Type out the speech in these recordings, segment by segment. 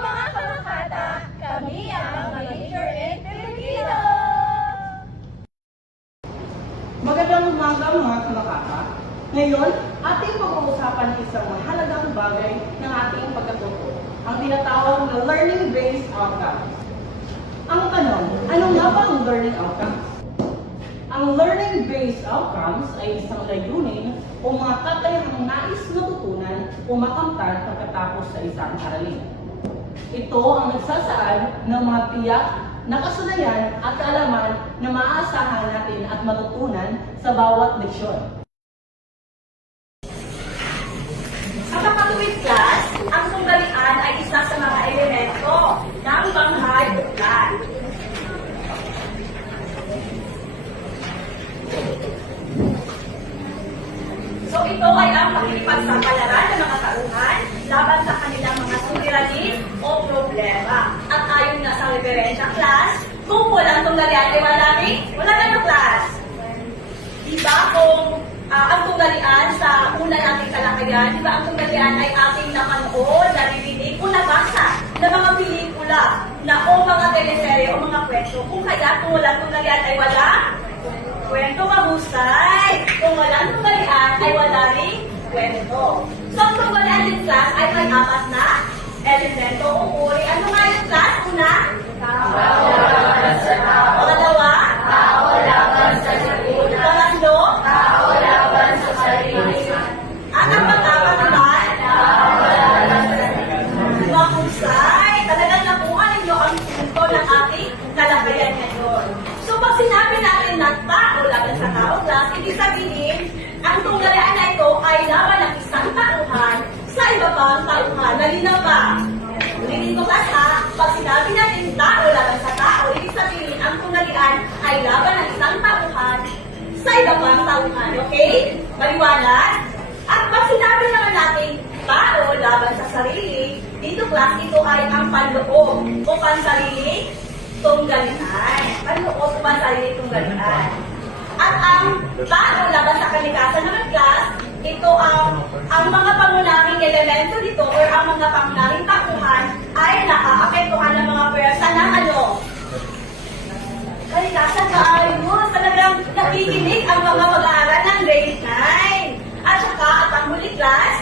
mga kalakata, kami ang mga Leader in Filipino! Magandang umaga mga kalakata. Ngayon, ating pag-uusapan isang mahalagang bagay ng ating pagkatuto, ang tinatawag na learning-based outcomes. Ang tanong, ano nga ba ang learning outcomes? Ang learning-based outcomes ay isang layunin o mga kakayahang nais matutunan o makamtan pagkatapos sa isang aralin. Ito ang nagsasaad ng mga tiyak na kasanayan at kaalaman na maaasahan natin at matutunan sa bawat leksyon. Sa kapatuwid class, ang sunggalian ay isa sa mga elemento ng banghag ugat. So ito ay ang pakikipagsapalaran ng mga tauhan laban sa kanilang mga suliranin o problema. At ayon nga sa referensya class, kung walang tunggalian ay wala na class. Diba kung ang tunggalian sa una nating talakayan, diba ang tunggalian ay ating napanood, naririnig o nabasa na mga pelikula na o mga teleserye o mga kwento. Kung kaya kung walang tunggalian ay wala kwento, mahusay. Kung walang tunggalian ay wala ring kwento. So ang tunggalian din class ay may apat na elemento o uri. Ano nga yung class? Una? Tao laban sa tao. Pangalawa? Tao laban sa sarili. Pangatlo? Tao laban sa sarili. At ang pang-apat naman? Tao laban sa sarili. Mahusay. Talagang nakuha ninyo ang punto ng ating talakayan ngayon. So pag sinabi natin na tao laban sa tao class, ibig sabihin, ang tunggalian na ito ay laban ng isang tauhan sa iba pang tauhan. Nalinaw ba? Ulitin ko class ha, pag sinabi natin tao laban sa tao, ibig sabihin, ang tunggalian ay laban ng isang tauhan sa iba pang tauhan. Okay? Maliwanag? At pag sinabi naman natin tao laban sa sarili, dito class, ito ay ang panloob o pansarili tunggalian. Panloob o pansarili tunggalian. At ang tao laban sa kalikasan naman class, ito ang mga pangunahing elemento dito or ang mga pangunahing tauhan ay naaapektuhan ng mga pwersa ng ano? Kalikasan ba ayos? Talagang nakikinig ang mga mag-aaral ng grade 9. At saka at ang huli class,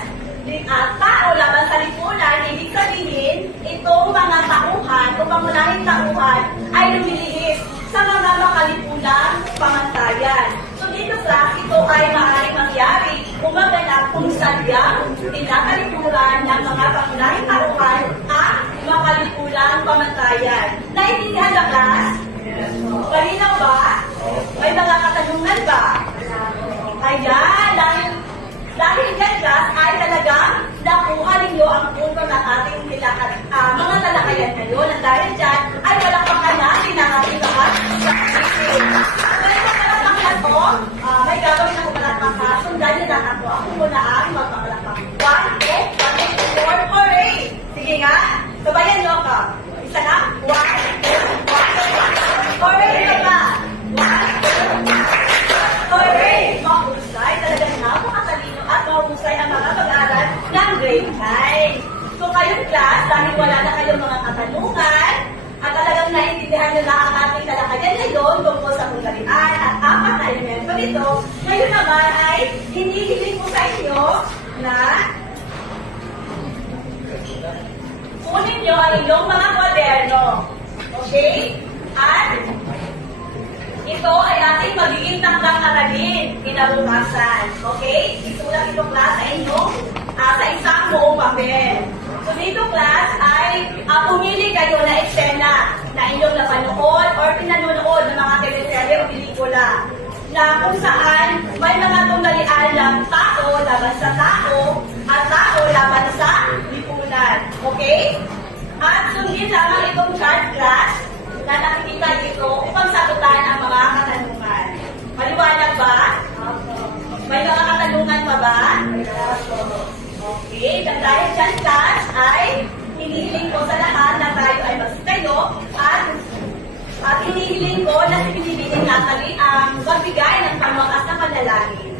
tao laban sa lipunan, ibig sabihin, itong mga tauhan o pangunahing tauhan ay lumilihis sa mga makalipunang pamantayan. So dito class, ito ay maaaring mangyari umaganap kung sadyang tinakalipunan ng mga pangunahing tauhan ang makalipunang pamantayan. Naintindihan ba class? Malinaw ba? May mga katanungan ba? Ayan, dahil yan class ay talagang nakuha ninyo ang punto ng ating mga talakayan ngayon. At dahil dyan ay walang panganasin ang ating lahat sa isip. Ngayon ang palakpakan ko, may gagawin ako palakpak ha. Sundan nyo lang ako. Ako muna ang magpapalakpak. 1, 2, 3, 4, hooray! Sige nga, sabayan nyo ako. Isa na, 1, 2, 1, hooray na ba? 1, 2, 3, hooray! Mahusay, talagang napakatalino at mahusay ang mga mag-aaral ng grade 9. So kayong class, dahil wala na kayong mga katanungan, at talagang naiintindihan nyo na ang ating talakayan ngayon tungkol sa tunggalian at apat na elemento nito, ngayon naman ay hinihiling ko sa inyo na kunin nyo ang inyong mga kwaderno. Okay? At ito ay ating magiging takdang aralin kinabukasan. Okay? Isulat ito class sa inyong sa isang buong papel. So dito class ay pumili kayo na eksena na inyong napanood or pinanonood ng mga teleserye o pelikula na kung saan may mga tunggalian ng tao laban sa tao at tao laban sa lipunan. Okay? At sundin lamang itong chart class na nakikita dito upang sagutan ang mga katanungan. Maliwanag ba? May mga katanungan pa ba? Okay, dahil dyan class ay hinihiling ko sa lahat na tayo ay magsitayo at hinihiling ko na si Pinipining Natalie ang magbigay ng pangwakas na panalangin.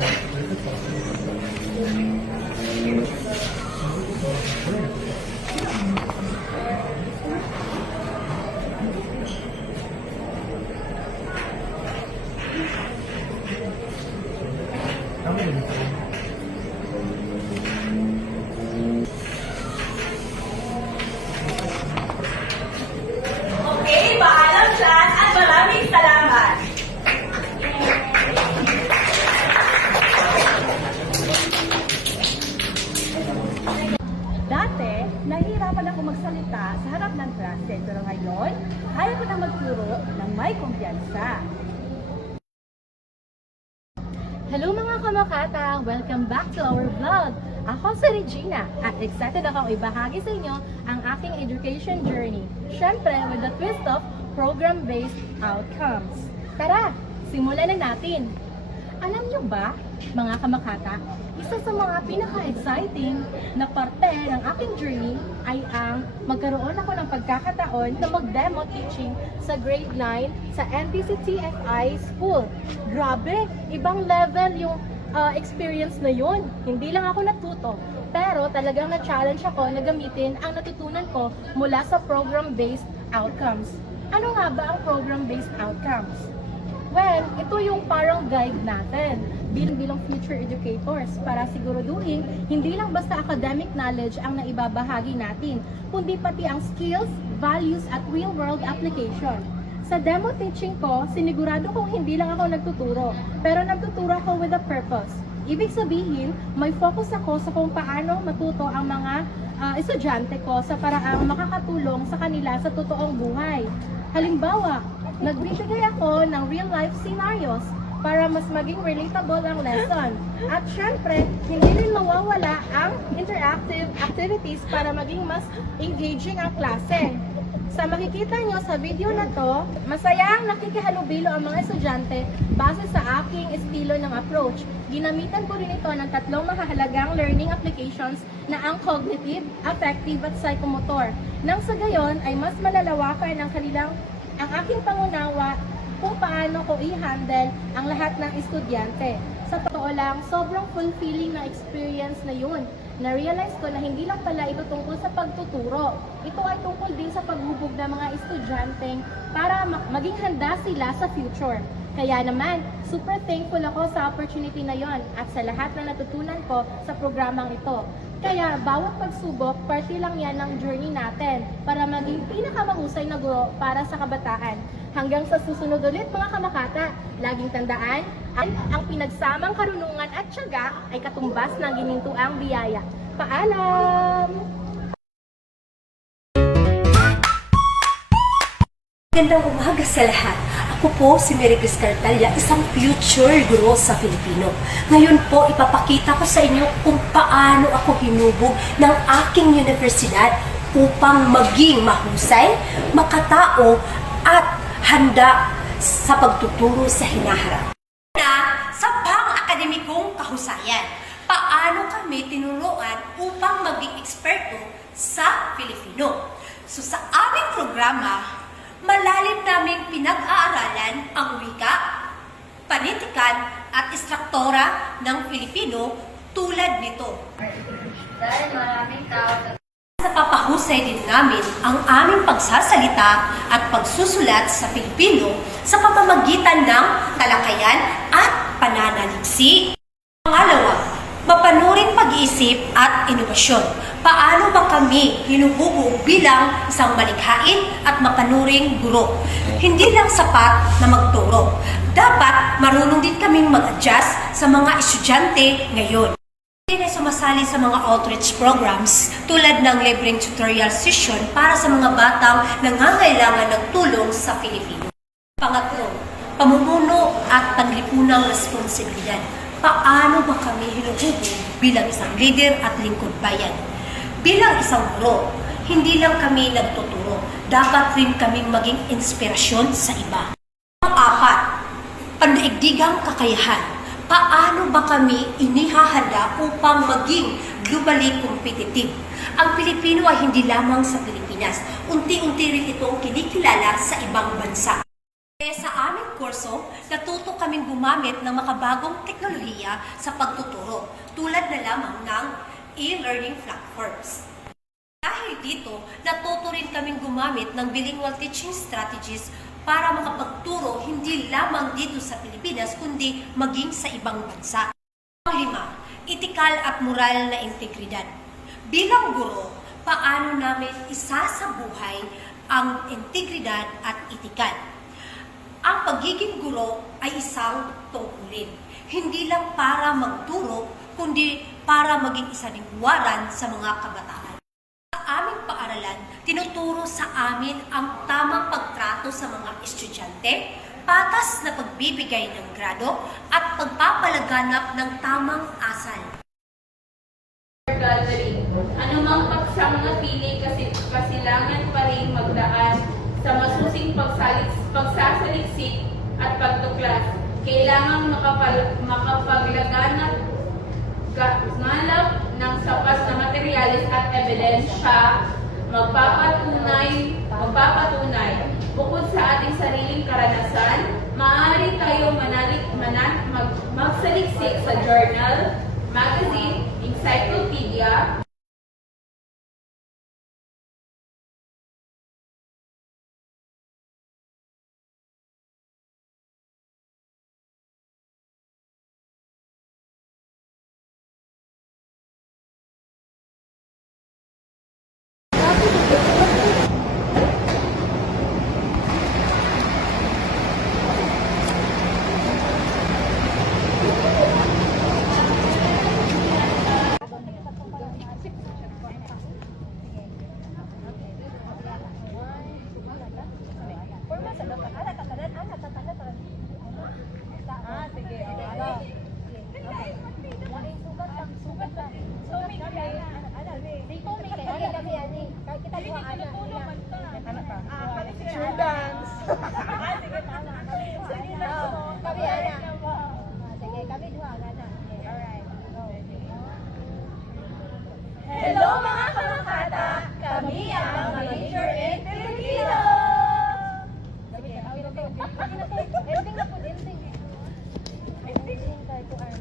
Hello mga kamakata! Welcome back to our vlog! Ako si Regina at excited akong ibahagi sa inyo ang aking education journey. Siyempre, with the twist of program-based outcomes. Tara, simulan na natin! Alam niyo ba, mga kamakata, isa sa mga pinaka-exciting na parte ng aking journey ay ang magkaroon ako ng pagkakataon na mag-demo teaching sa grade 9 sa NTC TFI School. Grabe, ibang level yung experience na yun. Hindi lang ako natuto, pero talagang na-challenge ako na gamitin ang natutunan ko mula sa program-based outcomes. Ano nga ba ang program-based outcomes? Well, ito yung parang guide natin bilang future educators para siguraduhin hindi lang basta academic knowledge ang naibabahagi natin, kundi pati ang skills, values at real-world application. Sa demo teaching ko, sinigurado kong hindi lang ako nagtuturo, pero nagtuturo ako with a purpose. Ibig sabihin, may focus ako sa kung paano matuto ang mga estudyante ko sa paraang makakatulong sa kanila sa totoong buhay. Halimbawa, nagbibigay ako ng real-life scenarios para mas maging relatable ang lesson. At syempre, hindi rin mawawala ang interactive activities para maging mas engaging ang klase. Sa makikita nyo sa video na to, masayang nakikihalubilo ang mga estudyante base sa aking estilo ng approach. Ginamitan ko rin ito ng tatlong mahalagang learning applications na ang cognitive, affective at psychomotor. Nang sa gayon ay mas malalawakan ang aking pangunawa kung paano ko i-handle ang lahat ng estudyante. Sa totoo lang, sobrang fulfilling na experience na yun. Na-realize ko na hindi lang pala ito tungkol sa pagtuturo. Ito ay tungkol din sa paghubog ng mga estudyanteng para maging handa sila sa future. Kaya naman, super thankful ako sa opportunity na yon at sa lahat na natutunan ko sa programang ito. Kaya bawat pagsubok, parte lang yan ng journey natin para maging pinakamahusay na guro para sa kabataan. Hanggang sa susunod ulit mga kamakata, laging tandaan, ang pinagsamang karunungan at tiyaga ay katumbas ng ginintuang biyaya. Paalam! Magandang umaga sa lahat. Ako po si Mary Cris Cartalia, isang future guro sa Filipino. Ngayon po, ipapakita ko sa inyo kung paano ako hinubog ng aking universidad upang maging mahusay, makatao, at handa sa pagtuturo sa hinaharap. Sa pang-akademikong kahusayan, paano kami tinuruan upang maging eksperto sa Filipino? So sa aming programa, malalim naming pinag-aaralan ang wika, panitikan at istruktura ng Filipino tulad nito. Dahil maraming tao Sa papahusay din namin ang aming pagsasalita at pagsusulat sa Filipino sa pamamagitan ng talakayan at pananaliksik. Pangalawa, mapanuring pag-iisip at inobasyon. Paano ba kami hinuhubog bilang isang malikhain at mapanuring guro? Hindi lang sapat na magturo. Dapat marunong din kaming mag-adjust sa mga estudyante ngayon. Hindi na sumasali sa mga outreach programs tulad ng libreng tutorial session para sa mga batang nangangailangan ng tulong sa Filipino. Pangatlo, pamumuno at panlipunang responsibilidad. Paano ba kami hinuhubog bilang isang leader at lingkod bayan? Bilang isang guro, hindi lang kami nagtuturo, dapat rin kaming maging inspirasyon sa iba. Pang-apat, pandaigdigang kakayahan. Paano ba kami inihahanda upang maging globally competitive? Ang Pilipino ay hindi lamang sa Pilipinas. Unti-unti rin itong kinikilala sa ibang bansa. Sa aming kurso, natuto kaming gumamit ng makabagong teknolohiya sa pagtuturo, tulad na lamang ng e-learning platforms. Dahil dito, natuto rin kaming gumamit ng bilingual teaching strategies para makapagturo hindi lamang dito sa Pilipinas, kundi maging sa ibang bansa. Panglima, etikal at moral na integridad. Bilang guro, paano namin isasabuhay ang integridad at etikal? Ang pagiging guro ay isang tungkulin. Hindi lang para magturo, kundi para maging isa ding huwaran sa mga kabataan. Sa aming paaralan, tinuturo sa amin ang tamang pagtrato sa mga estudyante, patas na pagbibigay ng grado, at pagpapalagay pagpapalaganap ng tamang asal. Gathering. Anumang paksang napili kasi kasilangan pa rin magdaan sa masusing pagsasaliksik at pagtuklas. Kailangang makapaglaganap ngalap ng sapat na materyales at ebidensya magpapatunay. Bukod sa ating sariling karanasan, maaari tayo magsaliksik sa journal, magazine, encyclopedia, Hello mga kamakata! Kami ang Major in Filipino! Ending na po, ending. Ending tayo ko